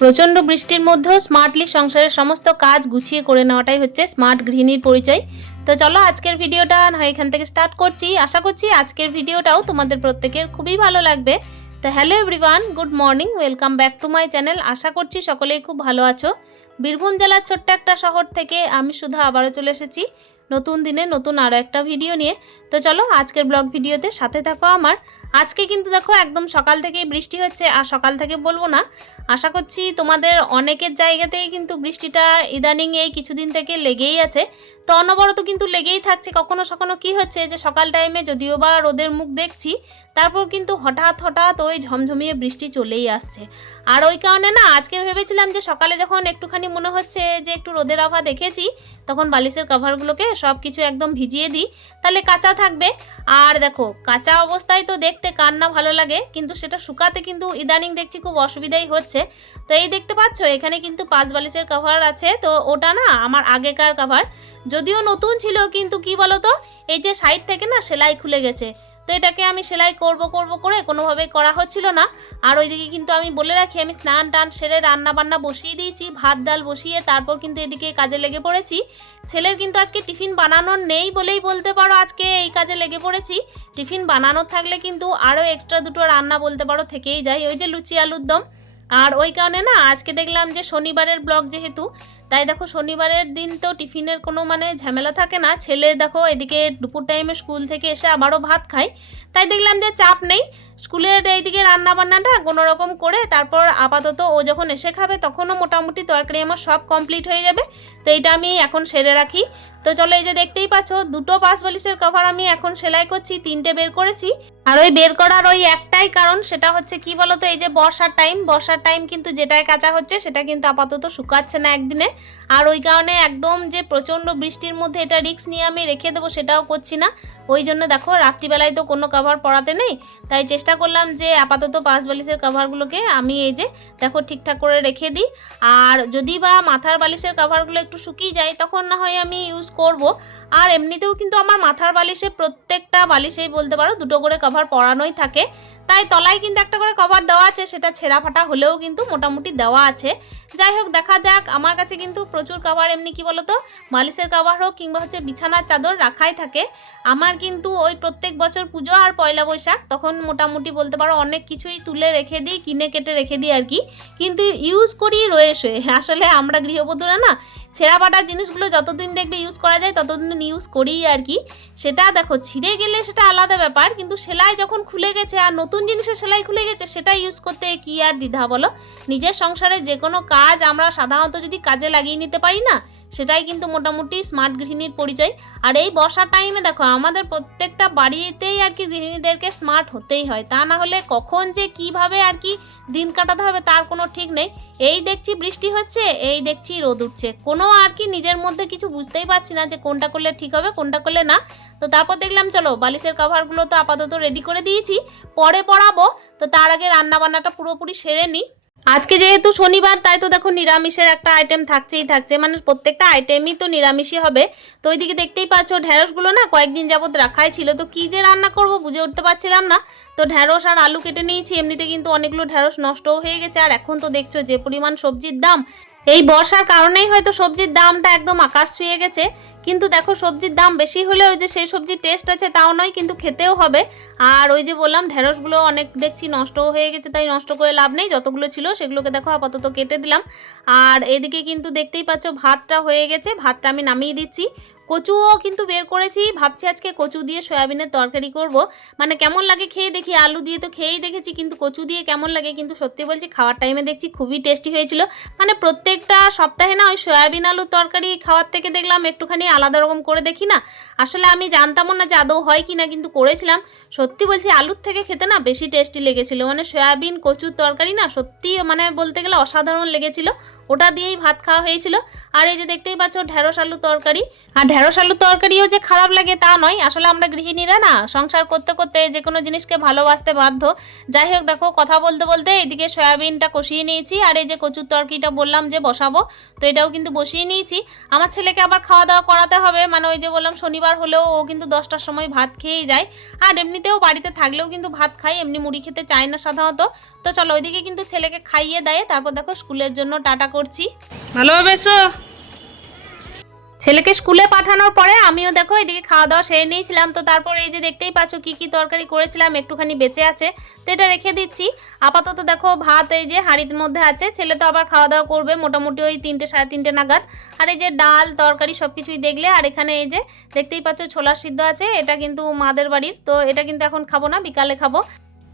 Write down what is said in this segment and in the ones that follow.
প্রচণ্ড বৃষ্টির মধ্যেও স্মার্টলি সংসারের সমস্ত কাজ গুছিয়ে করে নেওয়াটাই হচ্ছে স্মার্ট গৃহিণীর পরিচয়। তো চলো আজকের ভিডিওটা না এখান থেকে স্টার্ট করছি। আশা করছি আজকের ভিডিওটাও তোমাদের প্রত্যেকের খুবই ভালো লাগবে। তো hello everyone good morning welcome back to my channel আশা করছি সকলেই খুব ভালো আছো। বীরভূম জেলার ছোট্ট একটা শহর থেকে আমি সুধা আবারও চলে এসেছি নতুন দিনে নতুন আরও একটা ভিডিও নিয়ে। তো চলো আজকের ব্লগ ভিডিওতে সাথে থাকো আমার। আজকে কিন্তু দেখো একদম সকাল থেকেই বৃষ্টি হচ্ছে, আর সকাল থেকে বলব না। আশা করছি তোমাদের অনেকের জায়গাতেই কিন্তু বৃষ্টিটা ইদানিং এই কিছুদিন থেকে লেগেই আছে। তো অনবরত কিন্তু লেগেই থাকছে, কখনো সখনো কি হচ্ছে যে সকাল টাইমে যদিও বা রোদের মুখ দেখছি, তারপর কিন্তু হঠাৎ হঠাৎ ওই ঝমঝমিয়ে বৃষ্টি চলেই আসছে। আর ওই কারণে না, আজকে ভেবেছিলাম যে সকালে যখন একটুখানি মনে হচ্ছে যে একটু রোদের আভা দেখেছি, তখন বালিশের কভারগুলোকে সব কিছু একদম ভিজিয়ে দিই, তাহলে কাঁচা থাকবে। আর দেখো, কাঁচা অবস্থায় তো দেখতে কার না ভালো লাগে, কিন্তু সেটা শুকাতে কিন্তু ইদানিং দেখছি খুব অসুবিধাই হচ্ছে। তো এই দেখতে পাচ্ছ, এখানে কিন্তু পাঁচ বালিশের কাভার আছে, তো ওটা না আমার আগেকার কাভার যদিও নতুন ছিল, কিন্তু কি বলতো, এই যে সাইড থেকে না সেলাই খুলে গেছে। তো এটাকে আমি সেলাই করব করব, করে কোনোভাবেই করা হচ্ছিল না। আর ওইদিকে কিন্তু আমি বলে রাখি, আমি স্নান টান সেরে রান্না বান্না বসিয়ে দিয়েছি, ভাত ডাল বসিয়ে তারপর কিন্তু এদিকে কাজে লেগে পড়েছি। ছেলের কিন্তু আজকে টিফিন বানানোর নেই বলেই বলতে পারো আজকে এই কাজে লেগে পড়েছি। টিফিন বানানোর থাকলে কিন্তু আরও এক্সট্রা দুটো রান্না বলতে পারো থেকেই যায়, ওই যে লুচি আলুর দম। আর ওই কারণে না, আজকে দেখলাম যে শনিবারের ব্লগ যেহেতু তাই দেখো শনিবারের দিন তো টিফিনের কোনো মানে ঝামেলা থাকে না। ছেলে দেখো এদিকে দুপুর টাইমে স্কুল থেকে এসে আবারও ভাত খায়। তাই দেখলাম যে চাপ নেই। স্কুলের এইদিকে রান্না বান্নাটা কোনো রকম করে তারপর আপাতত ও যখন এসে খাবে তখনও মোটামুটি তরকারি আমার সব কমপ্লিট হয়ে যাবে। তো এইটা আমি এখন সেরে রাখি। তো চলো এই যে দেখতেই পাচ্ছ, দুটো পাঁচ বালিশের কভার আমি এখন সেলাই করছি, তিনটে বের করেছি। আর ওই বের করার ওই একটাই কারণ সেটা হচ্ছে কি বলতো, এই যে বর্ষার টাইম বর্ষার টাইম কিন্তু যেটাই কাঁচা হচ্ছে সেটা কিন্তু আপাতত শুকাচ্ছে না একদিনে। আর ওই কারণে একদম যে প্রচণ্ড বৃষ্টির মধ্যে এটা রিক্স নিয়ে আমি রেখে দেবো সেটাও করছি না। ওই জন্য দেখো রাত্রিবেলায় তো কোনো কাভার পরাতে নেই। তাই চেষ্টা করলাম যে আপাতত পাঁচ বালিশের কাভারগুলোকে আমি এই যে দেখো ঠিকঠাক করে রেখে দিই। আর যদি বা মাথার বালিশের কাভারগুলো একটু শুকিয়ে যায় তখন না হয় আমি ইউজ করব। আর এমনিতেও কিন্তু আমার মাথার বালিশে প্রত্যেকটা বালিশেই বলতে পারো দুটো করে কভার পড়ানোই থাকে। তাই তলায় কিন্তু একটা করে কভার দেওয়া আছে, সেটা ছেঁড়া ফাটা হলেও কিন্তু মোটামুটি দেওয়া আছে। যাই হোক, দেখা যাক। আমার কাছে কিন্তু প্রচুর কভার, এমনি কি বলতো? মালিশের কভার হোক কিংবা হচ্ছে বিছানার চাদর রাখাই থাকে। আমার কিন্তু ওই প্রত্যেক বছর পুজো আর পয়লা বৈশাখ, তখন মোটামুটি বলতে পারো অনেক কিছুই তুলে রেখে দিই, কিনে কেটে রেখে দিই আর কি। কিন্তু ইউজ করি রয়ে শুয়ে আসলে আমরা গৃহবধূরা না, ছেঁড়া ফাটা জিনিসগুলো যতদিন দেখবে ইউজ করা যায়, ততদিন ইউজ করি আর কি। সেটা দেখো, ছিঁড়ে গেলে সেটা আলাদা ব্যাপার, কিন্তু সেলাই যখন খুলে গেছে আর নতুন জিনিসের সেলাই খুলে গেছে, সেটা ইউজ করতে কি আর দ্বিধা বলো? নিজের সংসারে যে কোনো কাজ আমরা সাধারণত যদি কাজে লাগিয়ে নিতে পারি না সেটাই কিন্তু মোটামুটি স্মার্ট গৃহিণীর পরিচয়। আর এই বর্ষার টাইমে দেখো, আমাদের প্রত্যেকটা বাড়িতেই আর কি গৃহিণীদেরকে স্মার্ট হতেই হয়। তা না হলে কখন যে কীভাবে আর কি দিন কাটাতে হবে তার কোনো ঠিক নেই। এই দেখছি বৃষ্টি হচ্ছে, এই দেখছি রোদ উঠছে। কোনো আর কি নিজের মধ্যে কিছু বুঝতেই পারছি না যে কোনটা করলে ঠিক হবে, কোনটা করলে না। তো তারপর দেখলাম, চলো বালিশের কভারগুলো তো আপাতত রেডি করে দিয়েছি, পরে পড়াবো তো তার আগে রান্না বান্নাটা পুরোপুরি সেরে নিই। আজকে যেহেতু শনিবার, তাই তো দেখো নিরামিষের একটা আইটেম থাকছেই থাকছে। মানে প্রত্যেকটা আইটেমই তো নিরামিষই হবে। তো ওইদিকে দেখতেই পাচ্ছ ঢ্যাঁড়সগুলো না কয়েকদিন যাবৎ রাখাই ছিল। তো কী যে রান্না করব বুঝে উঠতে পারছিলাম না। তো ঢ্যাঁড়স আর আলু কেটে নিয়েছি, এমনিতে কিন্তু অনেকগুলো ঢ্যাঁড়স নষ্টও হয়ে গেছে। আর এখন তো দেখছ যে পরিমাণ সবজির দাম। এই বর্ষার কারণেই হয়তো সবজির দামটা একদম আকাশ ছুঁয়ে গেছে। কিন্তু দেখো, সবজির দাম বেশি হলে ওই যে সেই সবজির টেস্ট আছে তাও নয়, কিন্তু খেতেও হবে। আর ওই যে বললাম ঢেঁড়সগুলো অনেক দেখছি নষ্ট হয়ে গেছে, তাই নষ্ট করে লাভ নেই। যতগুলো ছিল সেগুলোকে দেখো আপাতত কেটে দিলাম। আর এদিকে কিন্তু দেখতেই পাচ্ছ, ভাতটা হয়ে গেছে। ভাতটা আমি নামিয়ে দিচ্ছি। কচুও কিন্তু বের করেছি। ভাবছি আজকে কচু দিয়ে সয়াবিনের তরকারি করব। মানে কেমন লাগে খেয়ে দেখি, আলু দিয়ে তো খেয়েই দেখেছি, কিন্তু কচু দিয়ে কেমন লাগে কিন্তু সত্যি বলছি খাওয়ার টাইমে দেখছি খুবই টেস্টি হয়েছিল। মানে প্রত্যেকটা সপ্তাহে না ওই সয়াবিন আলুর তরকারি খাওয়ার থেকে দেখলাম একটুখানি আলাদা রকম করে দেখি না। আসলে আমি জানতামও না যে আদৌ হয় কি না কিন্তু করেছিলাম। সত্যি বলছি আলুর থেকে খেতে না বেশি টেস্টি লেগেছিল। মানে সয়াবিন, কচুর তরকারি না সত্যি মানে বলতে গেলে অসাধারণ লেগেছিল। ওটা দিয়েই ভাত খাওয়া হয়েছিল। আর এই যে দেখতেই পাচ্ছ, ঢেঁড়স আলু তরকারি। আর ঢেঁড়স আলু তরকারিও যে খারাপ লাগে তা নয়, আসলে আমরা গৃহিণীরা না সংসার করতে করতে যে কোনো জিনিসকে ভালোবাসতে বাধ্য। যাই হোক, দেখো, কথা বলতে বলতে এদিকে সয়াবিনটা কষিয়ে নিয়েছি, আর এই যে কচুর তরকারিটা বললাম যে বসাবো, তো এটাও কিন্তু বসিয়ে নিয়েছি। আমার ছেলেকে আবার খাওয়া দাওয়া করাতে হবে মানে ওই যে বললাম, শনিবার হলেও ও কিন্তু দশটার সময় ভাত খেয়েই যায়। আর এমনিতেও বাড়িতে থাকলেও কিন্তু ভাত খাই এমনি মুড়ি খেতে চায় না সাধারণত। তো চলো ওইদিকে কিন্তু ছেলেকে খাইয়ে দেয় তারপর দেখো স্কুলের জন্য টাটা করছি। ভালোভাবে এসো। ছেলেকে স্কুলে পাঠানোর পরে আমিও দেখো এদিকে খাওয়া দাওয়া সেরে নিয়েছিলাম তো তারপর এই যে দেখতেই পাচ্ছ কি কি তরকারি করেছিলাম একটুখানি বেঁচে আছে তো এটা রেখে দিচ্ছি। আপাতত দেখো ভাত এই যে হাঁড়ির মধ্যে আছে ছেলে তো আবার খাওয়া দাওয়া করবে মোটামুটি ওই তিনটে সাড়ে তিনটে নাগাদ। আর এই যে ডাল তরকারি সব কিছুই দেখলে আর এখানে এই যে দেখতেই পাচ্ছ ছোলার সিদ্ধ আছে এটা কিন্তু মাদের বাড়ির তো এটা কিন্তু এখন খাব না বিকালে খাব।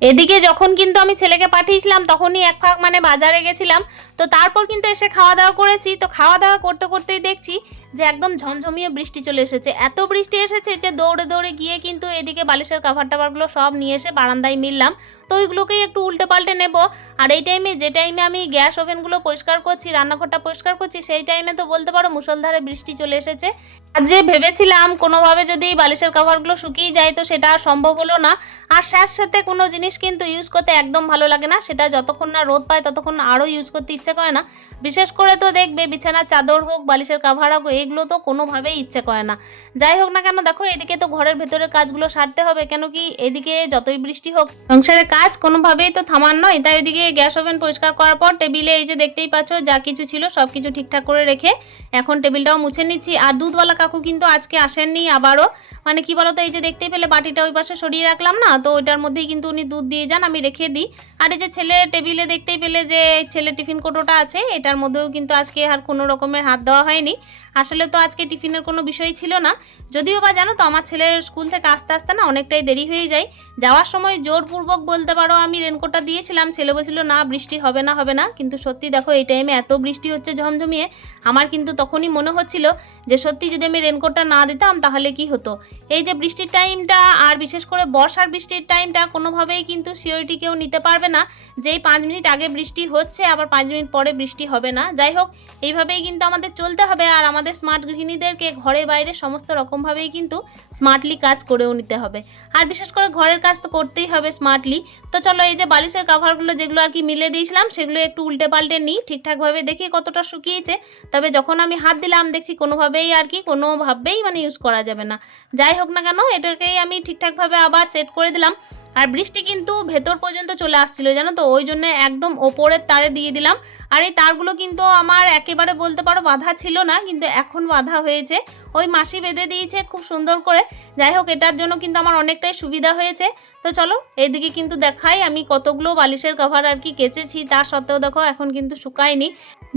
এদিকে যখন কিন্তু আমি ছেলেকে পাঠিয়েছিলাম, তখনই এক ফাঁক মানে বাজারে গেছিলাম। তো তারপর কিন্তু এসে খাওয়া দাওয়া করেছি। তো খাওয়া দাওয়া করতে করতেই দেখছি যে একদম ঝমঝমিয়ে বৃষ্টি চলে এসেছে। এত বৃষ্টি এসেছে যে দৌড়ে দৌড়ে গিয়ে কিন্তু এদিকে বালিশের কাভার টাভারগুলো সব নিয়ে এসে বারান্দায় মিললাম। তো ওইগুলোকেই একটু উল্টে পাল্টে নেব। আর এই টাইমে যে টাইমে আমি গ্যাস ওভেনগুলো পরিষ্কার করছি, রান্নাঘরটা পরিষ্কার করছি, সেই টাইমে তো বলতে পারো মুসলধারে বৃষ্টি চলে এসেছে। আর যে ভেবেছিলাম কোনোভাবে যদি বালিশের কাভারগুলো শুকিয়ে যায় তো সেটা আর সম্ভব হলো না। আর স্যার সাথে কোনো জিনিস কিন্তু ইউজ করতে একদম ভালো লাগে না। সেটা যতক্ষণ না রোদ পায় ততক্ষণ আরও ইউজ করতে ইচ্ছে করে না। বিশেষ করে তো দেখবে বিছানার চাদর হোক, বালিশের কাভার হোক এগুলো তো কোনোভাবেই ইচ্ছে করে না। যাই হোক না কেন, দেখো এদিকে তো ঘরের ভেতরের কাজগুলো সারতে হবে, কেন কি এদিকে যতই বৃষ্টি হোক, সংসারের কাজ কোনোভাবেই তো থামার নয়। তাই ওইদিকে গ্যাস ওভেন পরিষ্কার করার পর টেবিলে এই যে দেখতেই পাচ্ছ, যা কিছু ছিল সব কিছু ঠিকঠাক করে রেখে এখন টেবিলটাও মুছে নিচ্ছি। আর দুধওয়ালা কাকু কিন্তু আজকে আসেননি আবারও। মানে কি বলতো, এই যে দেখতেই পেলে বাটিটা ওই পাশে সরিয়ে রাখলাম না, তো ওইটার মধ্যেই কিন্তু উনি দুধ দিয়ে যান, আমি রেখে দিই। আর এই যে ছেলে টেবিলে দেখতেই পেলে যে ছেলে টিফিন কোটোটা আছে, এটার মধ্যেও কিন্তু আজকে আর কোনো রকমের হাত দেওয়া হয়নি। আসলে তো আজকে টিফিনের কোনো বিষয় ছিল না। যদিও বা জানো তো, আমার ছেলের স্কুল থেকে আসতে আসতে না অনেকটাই দেরি হয়ে যায়। যাওয়ার সময় জোরপূর্বক বলতে পারো, আমি রেনকোটটা দিয়েছিলাম। ছেলে বলছিল, না, বৃষ্টি হবে না হবে না। কিন্তু সত্যি দেখো, এই টাইমে এত বৃষ্টি হচ্ছে ঝমঝমিয়ে, আমার কিন্তু তখনই মনে হচ্ছিল যে সত্যি যদি আমি রেনকোটটা না দিতাম, তাহলে কি হতো? এই যে বৃষ্টির টাইমটা আর বিশেষ করে বর্ষার বৃষ্টির টাইমটা কোনোভাবেই কিন্তু সিওরিটি কেউ নিতে পারবে না। যেই পাঁচ মিনিট আগে বৃষ্টি হচ্ছে, আবার পাঁচ মিনিট পরে বৃষ্টি হবে না। যাই হোক, এইভাবেই কিন্তু আমাদের চলতে হবে, আর আমাদের স্মার্ট গৃহিণীদেরকে ঘরে বাইরে সমস্ত রকমভাবেই কিন্তু স্মার্টলি কাজ করেও নিতে হবে। আর বিশেষ করে ঘরের কাজ তো করতেই হবে স্মার্টলি তো চলো এই যে বালিশের কাভারগুলো যেগুলো আর কি মিলে দিয়েছিলাম, সেগুলো একটু উল্টে পাল্টে নিই, ঠিকঠাকভাবে দেখি কতটা শুকিয়েছে। তবে যখন আমি হাত দিলাম, দেখছি কোনোভাবেই আর কি কোনোভাবেই মানে ইউজ করা যাবে না। যাই হোক না কেন, এটাকেই আমি ঠিকঠাকভাবে আবার সেট করে দিলাম। আর বৃষ্টি কিন্তু ভেতর পর্যন্ত চলে আসছিল, জানো তো? ওই জন্য একদম ওপরের তারে দিয়ে দিলাম। আর এই তারগুলো কিন্তু আমার একেবারে বলতে পারো বাধা ছিল না, কিন্তু এখন বাধা হয়েছে। ওই মাসি বেঁধে দিয়েছে খুব সুন্দর করে। যাই হোক, এটার জন্য কিন্তু আমার অনেকটাই সুবিধা হয়েছে। তো চলো, এইদিকে কিন্তু দেখাই, আমি কতগুলো বালিশের কভার আর কি কেচেছি, তা সত্ত্বেও দেখো এখন কিন্তু শুকায়নি।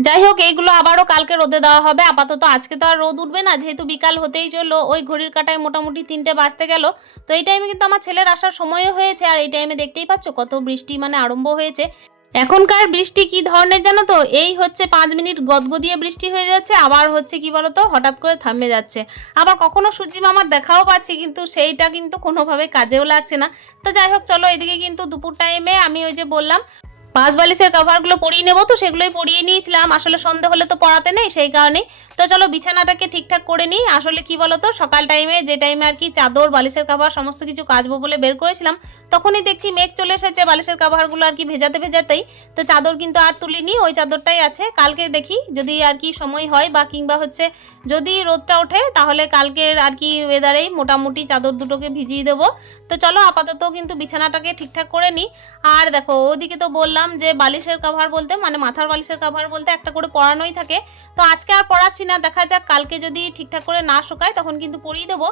যাই হোক, এইগুলো আবারও কালকে রোদে দেওয়া হবে। আপাতত আজকে তো আর রোদ উঠবে না, যেহেতু বিকাল হতেই চলল, ওই ঘড়ির কাটায় মোটামুটি তিনটে বাজতে গেল। তো এই টাইমে কিন্তু আমার ছেলের আসার সময়ও হয়েছে, আর এই টাইমে দেখতেই পাচ্ছ কত বৃষ্টি মানে আরম্ভ হয়েছে। এখনকার বৃষ্টি কি ধরনের জানো তো? এই হচ্ছে পাঁচ মিনিট গদগদিয়ে বৃষ্টি হয়ে যাচ্ছে, আবার হচ্ছে কি বলতো? হঠাৎ করে থামে যাচ্ছে। আবার কখনো সূর্যি মামার দেখাও পাচ্ছি, কিন্তু সেইটা কিন্তু কোনোভাবে কাজেও লাগছে না। তো যাই হোক, চলো এদিকে কিন্তু দুপুর টাইমে আমি ওই যে বললাম পাঁচ বালিশের কভারগুলো পরিয়ে নেব তো, সেগুলোই পরিয়ে নিয়েছিলাম। আসলে সন্ধে হলে তো পড়াতে নেই, সেই কারণেই। তো চলো বিছানাটাকে ঠিকঠাক করে নিই। আসলে কি বলো তো সকাল টাইমে যে টাইমে আর কি চাদর, বালিশের কাভার সমস্ত কিছু কাচবো বলে বের করেছিলাম, তখনই দেখছি মেঘ চলে এসেছে বালিশের কাভারগুলো আর কি ভেজাতে ভেজাতেই। তো চাদর কিন্তু আর তুলিনি, ওই চাদরটাই আছে। কালকে দেখি যদি আর কি সময় হয় বা কিংবা হচ্ছে যদি রোদটা ওঠে, তাহলে কালকের আর কি ওয়েদারেই মোটামুটি চাদর দুটোকে ভিজিয়ে দেবো। তো চলো আপাতত কিন্তু বিছানাটাকে ঠিকঠাক করে নিই আর দেখো, ওদিকে তো বললাম যে বালিশের কাভার বলতে মানে মাথার বালিশের কাভার বলতে একটা করে পরানোই থাকে। তো আজকে আর পড়াচ্ছি না, দেখা যাক কালকে যদি ঠিকঠাক করে না শুকায় তখন কিন্তু পরিয়ে দেবো।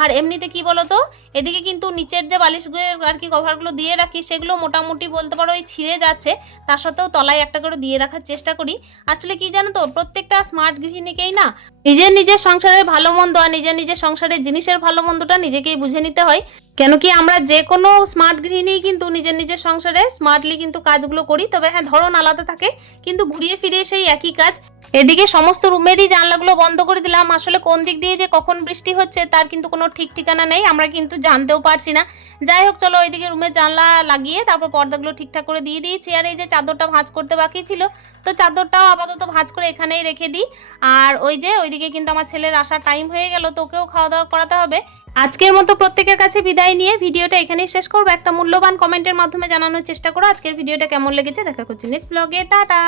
আর এমনিতে কি বলো তো এদিকে কিন্তু নিচের যে বালিশগুলো আর কি কভারগুলো দিয়ে রাখি, সেগুলো মোটামুটি বলতে পারো ওই ছিঁড়ে যাচ্ছে। তার সত্ত্বেও তলায় একটা করে দিয়ে রাখার চেষ্টা করি। আসলে কি জানো তো, প্রত্যেকটা স্মার্ট গৃহিণীকেই না নিজের নিজের সংসারের ভালো মন্দ আর নিজের নিজের সংসারের জিনিসের ভালো মন্দটা নিজেকেই বুঝে নিতে হয়। কেন কি আমরা যে কোনো স্মার্ট গৃহিণী কিন্তু নিজের নিজের সংসারে স্মার্টলি কিন্তু কাজগুলো করি, তবে হ্যাঁ ধরন আলাদা থাকে, কিন্তু ঘুরিয়ে ফিরে সেই একই কাজ। এদিকে সমস্ত রুমেরই জানলাগুলো বন্ধ করে দিলাম। আসলে কোন দিক দিয়ে যে কখন বৃষ্টি হচ্ছে তার কিন্তু কোনো ঠিক ঠিকানা নেই, আমরা কিন্তু জানতেও পারছি না। যাই হোক, চলো ওইদিকে রুমের জানলা লাগিয়ে তারপর পর্দাগুলো ঠিকঠাক করে দিয়ে দিয়েছি। আর এই যে চাদরটা ভাঁজ করতে বাকি ছিল, তো চাদরটাও আপাতত ভাঁজ করে এখানেই রেখে দিই। আর ওই যে ওইদিকে কিন্তু আমার ছেলের আসার টাইম হয়ে গেল তোকেও খাওয়া দাওয়া করাতে হবে। আজকের মতো প্রত্যেকের কাছে বিদায় নিয়ে ভিডিওটা এখানেই শেষ করব। একটা মূল্যবান কমেন্টের মাধ্যমে জানানোর চেষ্টা করো। আজকের ভিডিওটা কেমন লেগেছে দেখা করছি নেক্সট ব্লগে টাটা!